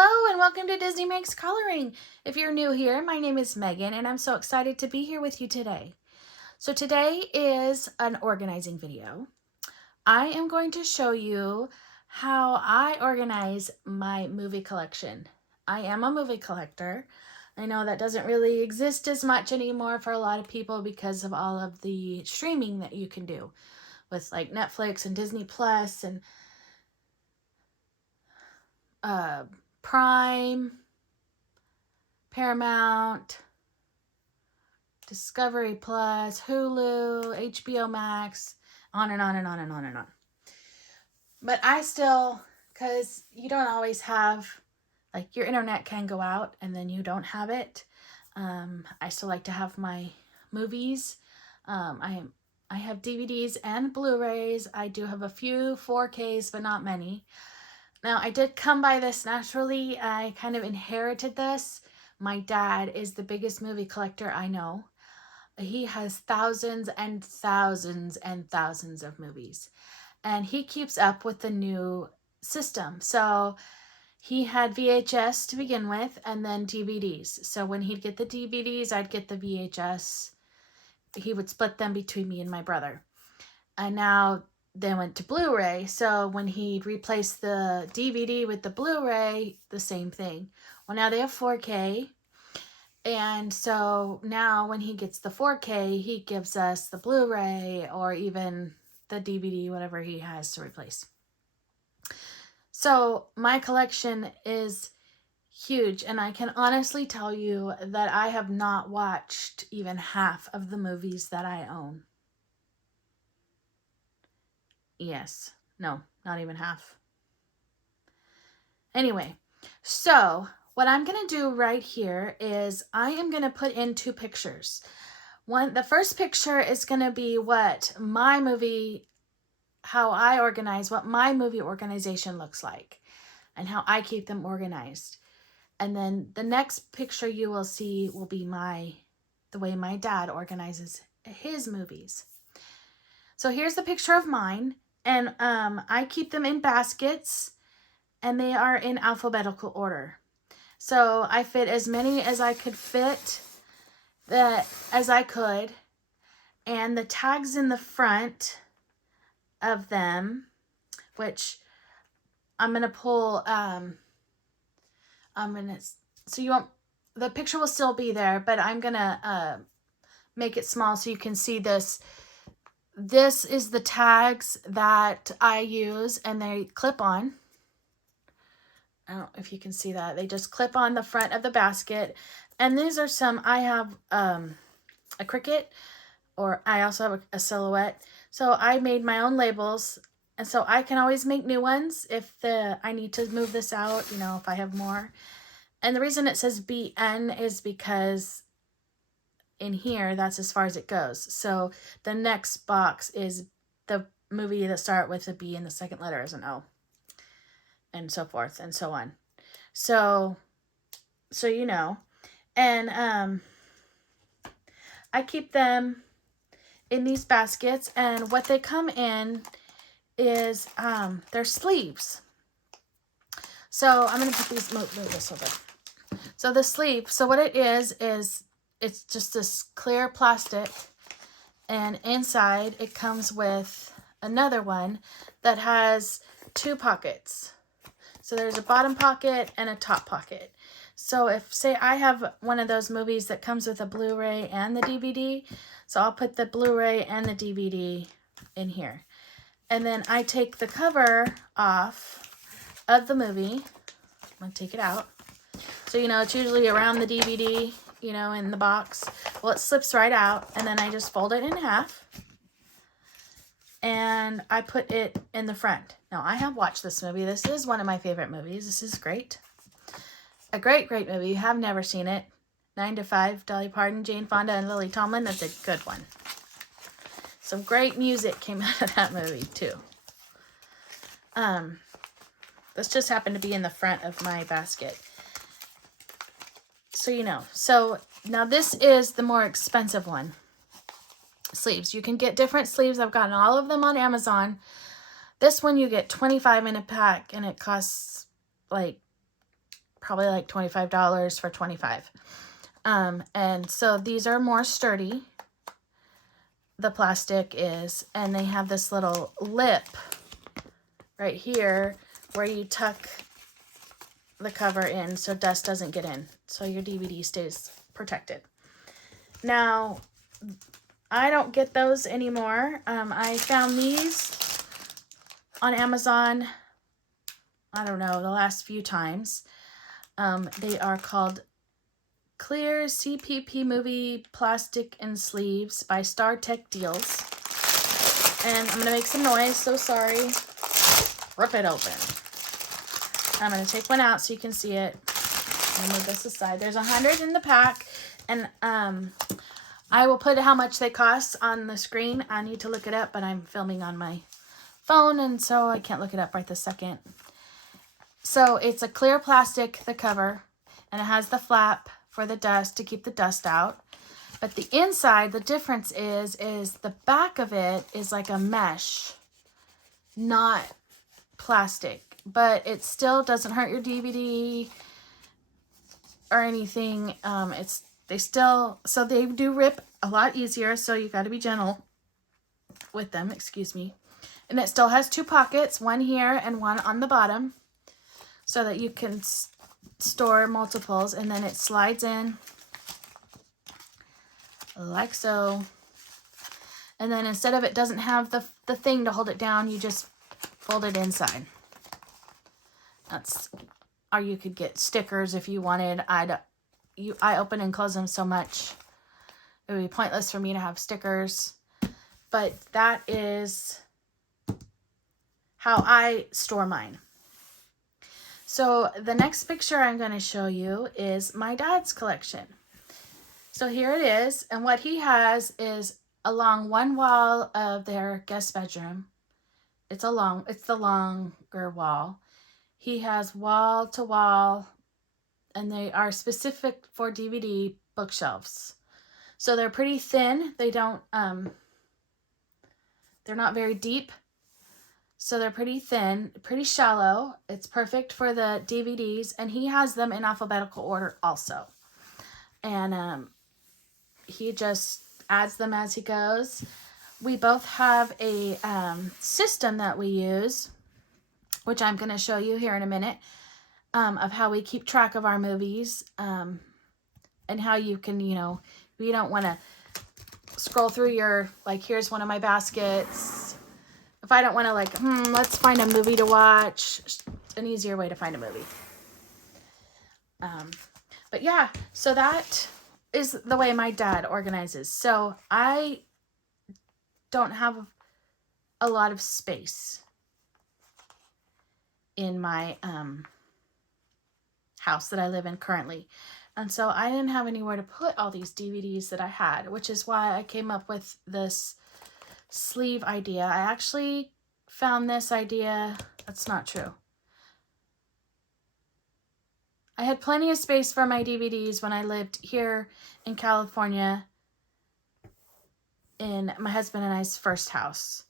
Hello and welcome to Disney Makes Coloring. If you're new here, my name is Megan and I'm so excited to be here with you today. So today is an organizing video. I am going to show you how I organize my movie collection. I am a movie collector. I know that doesn't really exist as much anymore for a lot of people because of all of the streaming that you can do with like Netflix and Disney Plus and Prime, Paramount, Discovery Plus, Hulu, HBO Max, on and on and on and on and on. But I still, because you don't always have, like your internet can go out and then you don't have it. I still like to have my movies. I have DVDs and Blu-rays. I do have a few 4Ks, but not many. Now, I did come by this naturally. I kind of inherited this. My dad is the biggest movie collector I know. He has thousands and thousands and thousands of movies. And he keeps up with the new system. So he had VHS to begin with and then DVDs. So when he'd get the DVDs, I'd get the VHS. He would split them between me and my brother. And now they went to Blu-ray. So when he replaced the DVD with the Blu-ray, the same thing. Well, now they have 4K. And so now when he gets the 4K, he gives us the Blu-ray or even the DVD, whatever he has to replace. So my collection is huge. And I can honestly tell you that I have not watched even half of the movies that I own. Yes. No, not even half. Anyway, so what I'm going to do right here is I am going to put in two pictures. The first picture is going to be what my movie, how I organize, what my movie organization looks like and how I keep them organized. And then the next picture you will see will be the way my dad organizes his movies. So here's the picture of mine. And I keep them in baskets, and they are in alphabetical order. So I fit as many as I could fit, as I could. And the tags in the front of them, which I'm going to pull, so you won't, the picture will still be there, but I'm going to make it small so you can see this. This is the tags that I use, and they clip on. I don't know if you can see that. They just clip on the front of the basket. And these are some, I have a Cricut, or I also have a Silhouette. So I made my own labels, and so I can always make new ones if I need to move this out, if I have more. And the reason it says BN is because in here, that's as far as it goes. So the next box is the movie that start with a B and the second letter is an O. And so forth and so on. So you know. And I keep them in these baskets, and what they come in is their sleeves. So I'm going to put these, move this over. So the sleeve, so what it is it's just this clear plastic, and inside it comes with another one that has two pockets. So there's a bottom pocket and a top pocket. So if, say, I have one of those movies that comes with a Blu-ray and the DVD, so I'll put the Blu-ray and the DVD in here. And then I take the cover off of the movie. I'm going to take it out. So, it's usually around the DVD, in the box. Well, it slips right out, and then I just fold it in half, and I put it in the front. Now, I have watched this movie. This is one of my favorite movies. This is great. A great, great movie. You have never seen it. 9 to 5, Dolly Parton, Jane Fonda, and Lily Tomlin. That's a good one. Some great music came out of that movie, too. This just happened to be in the front of my basket. So, So now this is the more expensive one. Sleeves. You can get different sleeves. I've gotten all of them on Amazon. This one you get 25 in a pack, and it costs like probably like $25 for 25. And so these are more sturdy. The plastic is, and they have this little lip right here where you tuck the cover in so dust doesn't get in, so your DVD stays protected. Now, I don't get those anymore. I found these on Amazon, I don't know, the last few times. They are called Clear CPP Movie Plastic and Sleeves by Star Tech Deals. And I'm going to make some noise, so sorry. Rip it open. I'm going to take one out so you can see it. And move this aside. There's 100 in the pack. And I will put how much they cost on the screen. I need to look it up, but I'm filming on my phone, and so I can't look it up right this second. So it's a clear plastic, the cover, and it has the flap for the dust to keep the dust out. But the inside, the difference is the back of it is like a mesh, not plastic. But it still doesn't hurt your DVD or anything. So they do rip a lot easier, so you got to be gentle with them, excuse me. And it still has two pockets, one here and one on the bottom, so that you can store multiples. And then it slides in like so. And then instead of it doesn't have the thing to hold it down, you just fold it inside. Or you could get stickers if you wanted. I open and close them so much, it would be pointless for me to have stickers. But that is how I store mine. So the next picture I'm going to show you is my dad's collection. So here it is, and what he has is along one wall of their guest bedroom. It's the longer wall. He has wall to wall, and they are specific for DVD bookshelves. So they're pretty thin. They don't, they're not very deep. So they're pretty thin, pretty shallow. It's perfect for the DVDs, and he has them in alphabetical order also. And he just adds them as he goes. We both have a system that we use, which I'm going to show you here in a minute, of how we keep track of our movies, and how you can, you don't want to scroll through your, like, here's one of my baskets. If I don't want to, like, let's find a movie to watch, an easier way to find a movie. But yeah, so that is the way my dad organizes. So I don't have a lot of space in my house that I live in currently. And so I didn't have anywhere to put all these DVDs that I had, which is why I came up with this sleeve idea. I actually found this idea. That's not true. I had plenty of space for my DVDs when I lived here in California in my husband and I's first house.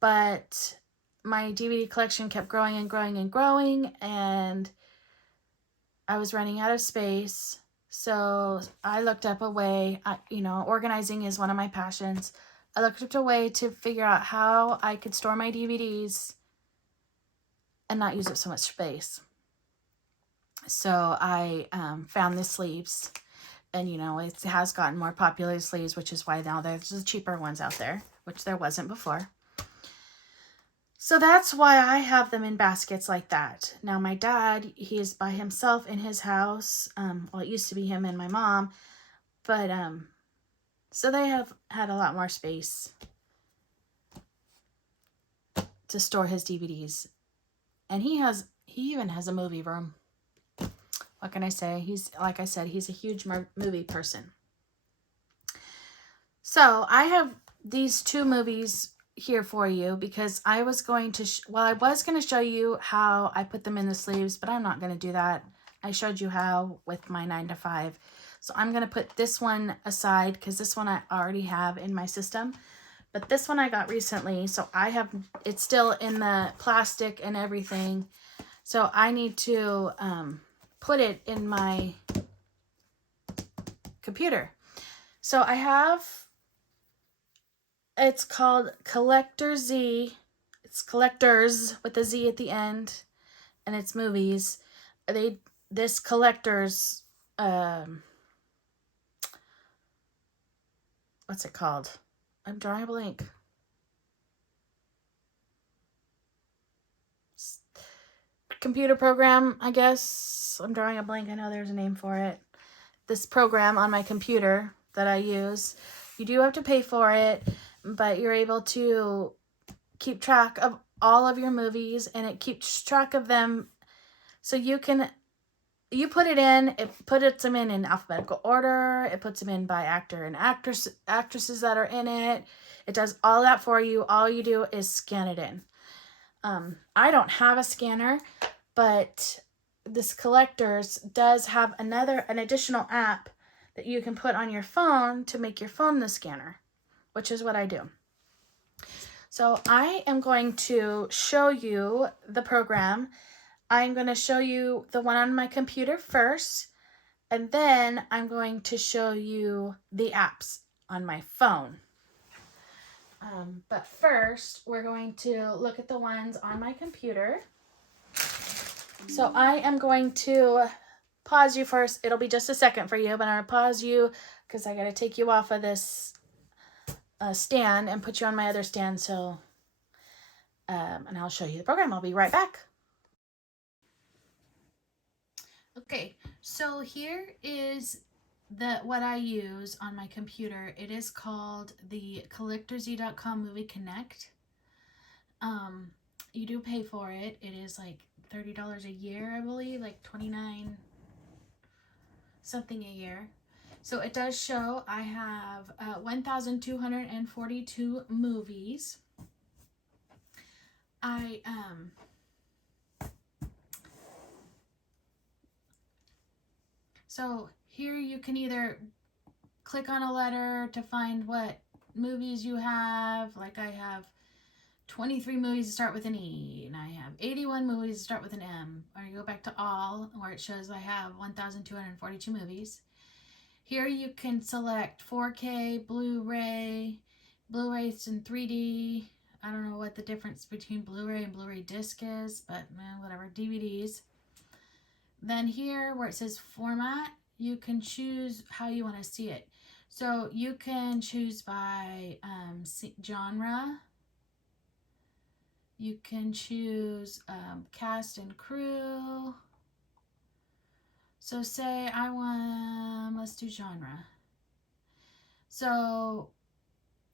But my DVD collection kept growing and growing and growing, and I was running out of space. So I looked up a way, organizing is one of my passions. I looked up a way to figure out how I could store my DVDs and not use up so much space. So I found the sleeves, and it has gotten more popular, sleeves, which is why now there's the cheaper ones out there, which there wasn't before. So that's why I have them in baskets like that. Now my dad, he is by himself in his house. Well, it used to be him and my mom, but so they have had a lot more space to store his DVDs. And he even has a movie room. What can I say? Like I said, he's a huge movie person. So I have these two movies here for you because I was going to, I was going to show you how I put them in the sleeves, but I'm not going to do that. I showed you how with my 9 to 5. So I'm going to put this one aside because this one I already have in my system. But this one I got recently, so it's still in the plastic and everything. So I need to put it in my computer. So I have, it's called Collector Z. It's Collectors with a Z at the end, and it's movies. This Collectors, what's it called? I'm drawing a blank. Computer program, I guess. I'm drawing a blank. I know there's a name for it. This program on my computer that I use. You do have to pay for it, but you're able to keep track of all of your movies, and it keeps track of them. So you put it in, it puts them in alphabetical order, it puts them in by actor and actresses that are in it. It does all that for you. All you do is scan it in. I don't have a scanner, but this Collectors does have an additional app that you can put on your phone to make your phone the scanner, which is what I do. So I am going to show you the program. I'm going to show you the one on my computer first, and then I'm going to show you the apps on my phone. But first, we're going to look at the ones on my computer. So I am going to pause you first. It'll be just a second for you, but I'm going to pause you because I got to take you off of this stand and put you on my other stand. So, and I'll show you the program. I'll be right back. Okay, so here is what I use on my computer. It is called the CollectorZ.com Movie Connect. You do pay for it. It is like $30 a year, I believe, like $29 something a year. So it does show I have 1,242 movies. So here you can either click on a letter to find what movies you have. Like I have 23 movies that start with an E, and I have 81 movies that start with an M. Or you go back to all, where it shows I have 1,242 movies. Here you can select 4K, Blu-ray. Blu-ray's in 3D. I don't know what the difference between Blu-ray and Blu-ray disc is, but whatever, DVDs. Then here where it says format, you can choose how you want to see it. So you can choose by genre. You can choose cast and crew. So say I want, let's do genre. So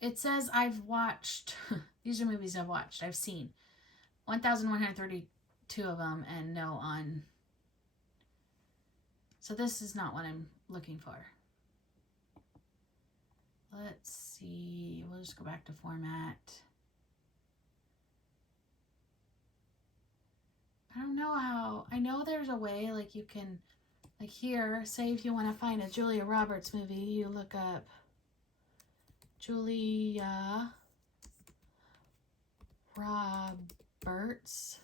it says I've watched, these are movies I've seen. 1,132 of them and no on. So this is not what I'm looking for. Let's see, we'll just go back to format. I don't know how, I know there's a way like you can, like here, say if you want to find a Julia Roberts movie, you look up Julia Roberts,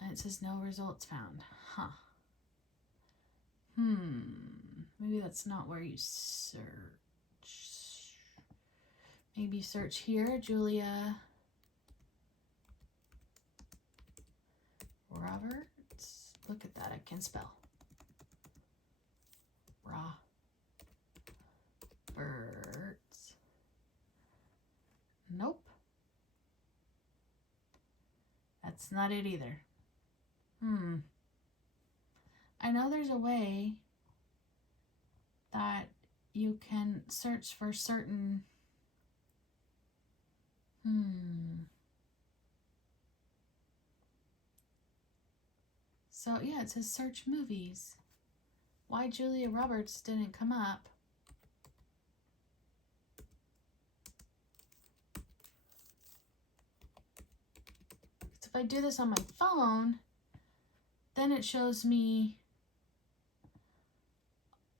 and it says no results found. Huh. Maybe that's not where you search. Maybe search here, Julia Roberts. Look at that, I can spell. Roberts. Nope. That's not it either. I know there's a way that you can search for certain So yeah, it says search movies. Why Julia Roberts didn't come up? So if I do this on my phone, then it shows me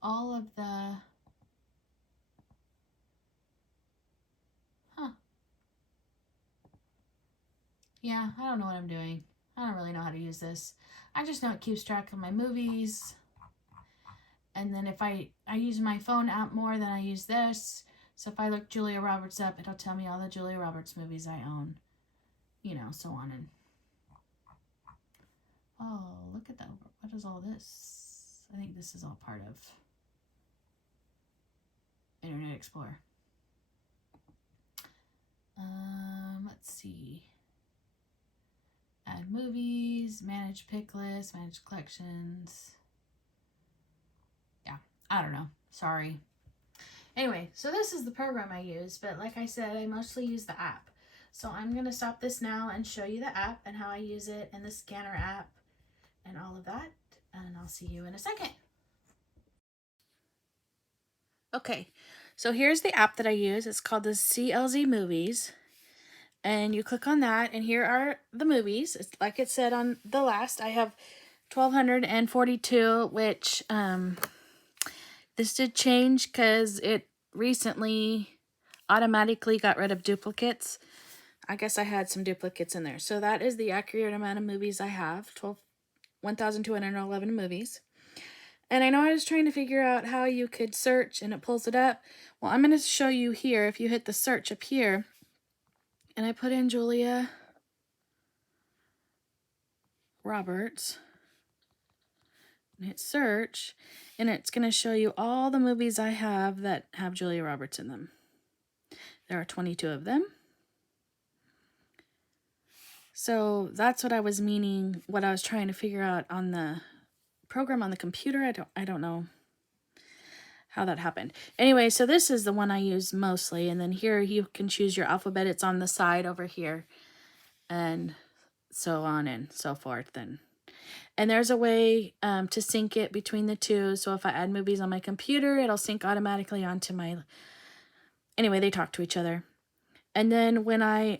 all of the yeah, I don't know what I'm doing. I don't really know how to use this. I just know it keeps track of my movies. And then if I use my phone app more than I use this. So if I look Julia Roberts up, it'll tell me all the Julia Roberts movies I own. You know, so on. And oh, look at that. What is all this? I think this is all part of Internet Explorer. Let's see. Add movies, manage pick lists, manage collections. Yeah, I don't know. Sorry. Anyway, so this is the program I use, but like I said, I mostly use the app. So I'm going to stop this now and show you the app and how I use it and the scanner app and all of that. And I'll see you in a second. Okay, so here's the app that I use. It's called the CLZ Movies. And you click on that, and here are the movies. It's like it said on the last. I have 1,242, which this did change because it recently automatically got rid of duplicates. I guess I had some duplicates in there. So that is the accurate amount of movies I have, 1,211 movies. And I know I was trying to figure out how you could search and it pulls it up. Well, I'm going to show you here. If you hit the search up here, and I put in Julia Roberts, and hit search, and it's going to show you all the movies I have that have Julia Roberts in them. There are 22 of them. So that's what I was meaning, what I was trying to figure out on the program on the computer. I don't know how that happened. Anyway, so this is the one I use mostly, and then here you can choose your alphabet. It's on the side over here, and so on and so forth. And there's a way to sync it between the two. So if I add movies on my computer, it'll sync automatically onto my... Anyway, they talk to each other. And then when I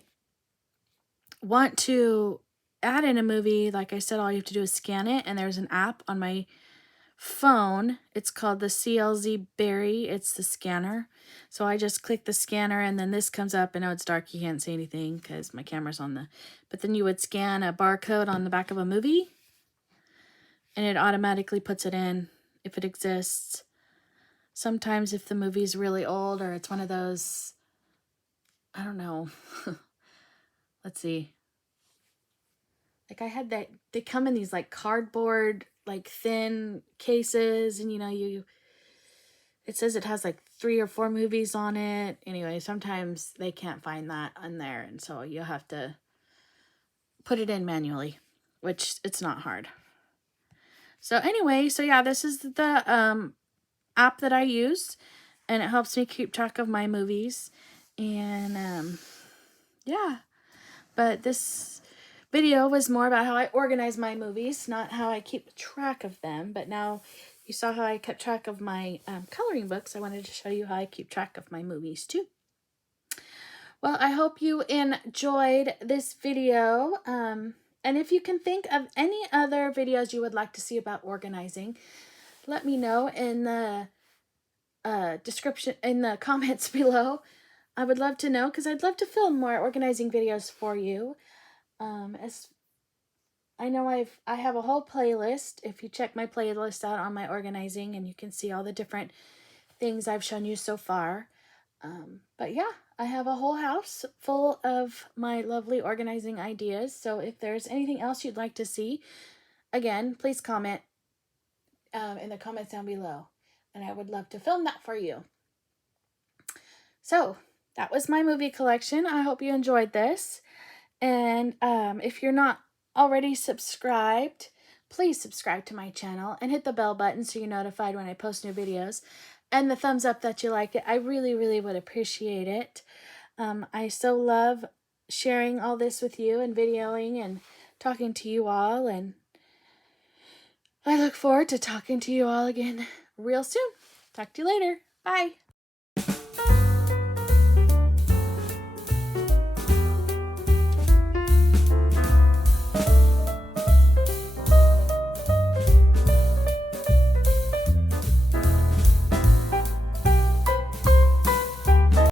want to add in a movie, like I said, all you have to do is scan it, and there's an app on my phone. It's called the CLZ Berry. It's the scanner. So I just click the scanner, and then this comes up. I know it's dark, you can't see anything because my camera's on the... But then you would scan a barcode on the back of a movie, and it automatically puts it in if it exists. Sometimes if the movie's really old or it's one of those... I don't know. Let's see. Like I had that... They come in these like cardboard... like thin cases, and you know, it says it has like 3 or 4 movies on it. Anyway, sometimes they can't find that on there, and so you have to put it in manually, which it's not hard. So anyway, so yeah, this is the app that I use, and it helps me keep track of my movies. And yeah, but this video was more about how I organize my movies, not how I keep track of them. But now you saw how I kept track of my coloring books. I wanted to show you how I keep track of my movies too. Well, I hope you enjoyed this video. And if you can think of any other videos you would like to see about organizing, let me know in the description, in the comments below. I would love to know, because I'd love to film more organizing videos for you. As I know I have a whole playlist. If you check my playlist out on my organizing, and you can see all the different things I've shown you so far. But yeah, I have a whole house full of my lovely organizing ideas. So if there's anything else you'd like to see, again, please comment in the comments down below, and I would love to film that for you. So that was my movie collection. I hope you enjoyed this. And if you're not already subscribed, please subscribe to my channel and hit the bell button so you're notified when I post new videos. And the thumbs up that you like it. I really, really would appreciate it. I so love sharing all this with you and videoing and talking to you all. And I look forward to talking to you all again real soon. Talk to you later. Bye.